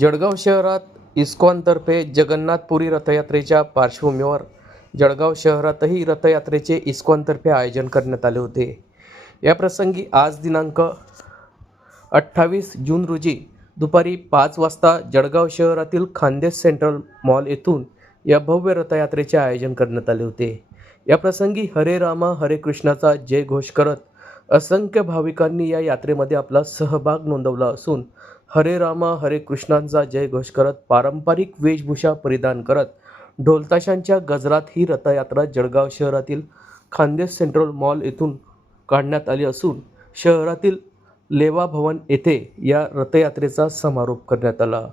जळगाव शहरात इस्कॉनतर्फे जगन्नाथपुरी रथयात्रेच्या पार्श्वभूमीवर जळगाव शहरातही रथयात्रेचे इस्कॉनतर्फे आयोजन करण्यात आले होते. या प्रसंगी आज दिनांक अठ्ठावीस जून रोजी दुपारी पाच वाजता जळगाव शहरातील खानदेश सेंट्रल मॉल येथून या भव्य रथयात्रेचे आयोजन करण्यात आले होते. या प्रसंगी हरे रामा हरे कृष्णाचा जय घोष करत असंख्य भाविकांनी या यात्रेमध्ये आपला सहभाग नोंदवला असून हरे रामा हरे कृष्णांचा जय घोष करत पारंपरिक वेशभूषा परिधान करत ढोलताशांच्या गजरात ही रथयात्रा जळगाव शहरातील खानदेश सेंट्रल मॉल येथून काढण्यात आली असून शहरातील लेवा भवन येथे या रथयात्रेचा समारोप करण्यात आला.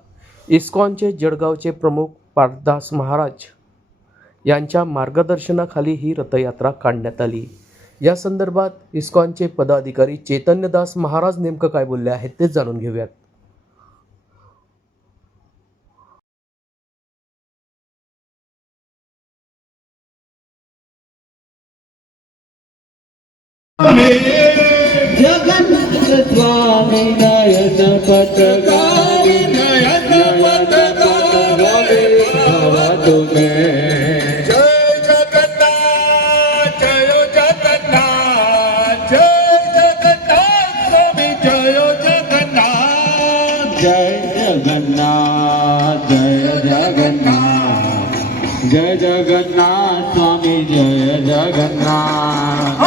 इस्कॉनचे जळगावचे प्रमुख पारदास महाराज यांच्या मार्गदर्शनाखाली ही रथयात्रा काढण्यात आली. या संदर्भात इस्कॉनचे पदाधिकारी चैतन्यदास महाराज नेमकं काय बोलले आहेत ते जाणून घेऊयात. સ્વામી જગન્નાથ સ્વામી નયન પતકારી નયન પતકારી. ભવ તુમે. જય જગન્નાથ જય જગન્નાથ જય જગન્નાથ સ્વામી જય જગન્નાથ. જય જગન્નાથ જય જગન્નાથ. જય જગન્નાથ સ્વામી જય જગન્નાથ.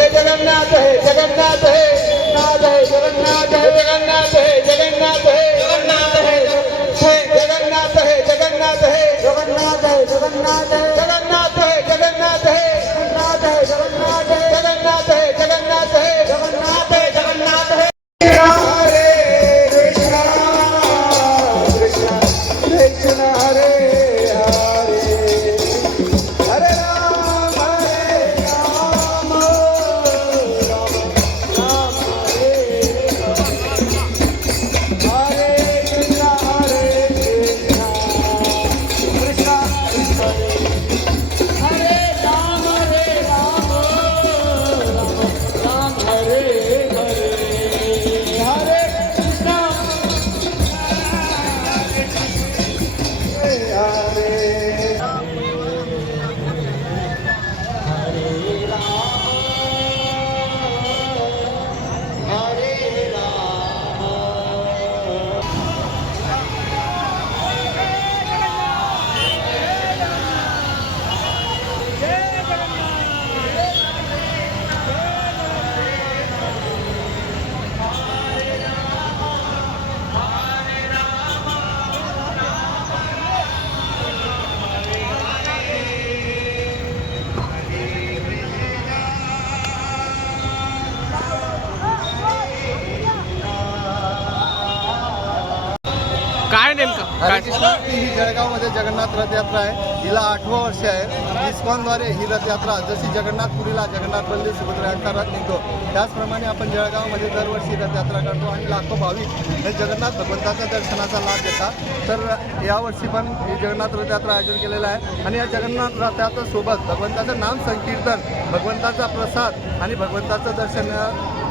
नेमकं? ही जळगावमध्ये जगन्नाथ रथयात्रा आहे. हिला आठवं वर्ष आहे. इस्कॉनद्वारे ही रथयात्रा जशी जगन्नाथपुरीला जगन्नाथ बल्ली सुभद्रा यांचा रथ निघतो त्याचप्रमाणे आपण जळगावमध्ये दरवर्षी रथयात्रा करतो आणि लाखो भाविक हे जगन्नाथ भगवंताच्या दर्शनाचा लाभ घेतात. तर यावर्षी पण ही जगन्नाथ रथयात्रा आयोजन केलेलं आहे. आणि या जगन्नाथ रथयात्रेसोबत भगवंताचं नाम संकीर्तन भगवंताचा प्रसाद आणि भगवंताचं दर्शन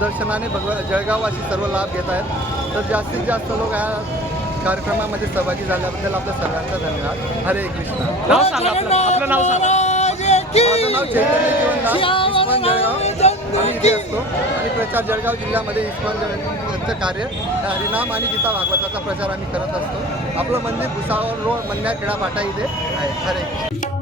दर्शनाने भगव जळगाववासी सर्व लाभ घेत आहेत. तर जास्तीत जास्त लोक ह्या कार्यक्रमामध्ये सहभागी झाल्याबद्दल आपल्या सर्वांचा धन्यवाद. हरे कृष्ण. नाव सांगा आपलं. आपलं नाव सांगा. माझं नाव चैतन्य जळगाव. आम्ही इथे असतो. आणि प्रचार जळगाव जिल्ह्यामध्ये इस्कॉन जळगावचं कार्य. हरिनाम आणि गीता भागवताचा प्रचार आम्ही करत असतो. आपलं मंदिर भुसावळ रोड मन्या खेडा फाटा इथे आहे. हरे कृष्ण.